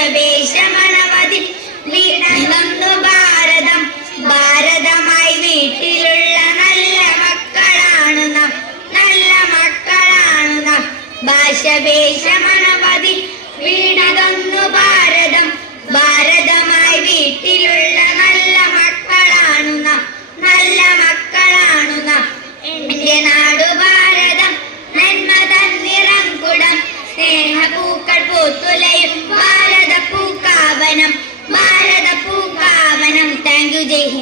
ഭാഷവേഷമണവതിൽ വീണതൊന്നു ഭാരതം. ഭാരതമായി വീട്ടിലുള്ള നല്ല മക്കളാണു നാം, നല്ല മക്കളാണു നാം. ഭാഷവേഷമണവതിൽ വീണതൊന്നു ഭാരതം. ഭാരതമായി വീട്ടിലുള്ള നല്ല മക്കളാണു നാം, നല്ല മക്കളാണു നാം. എന്റെ നാടു ഭാരതം നന്മ തന്നിറം കുടം. സ്നേഹപൂക്കൾ പൂത്തുലയും ഭാരത പൂക്കാവനം, ഭാരത പൂക്കാവനം. Thank you. ജയ് ഹിന്ദ്.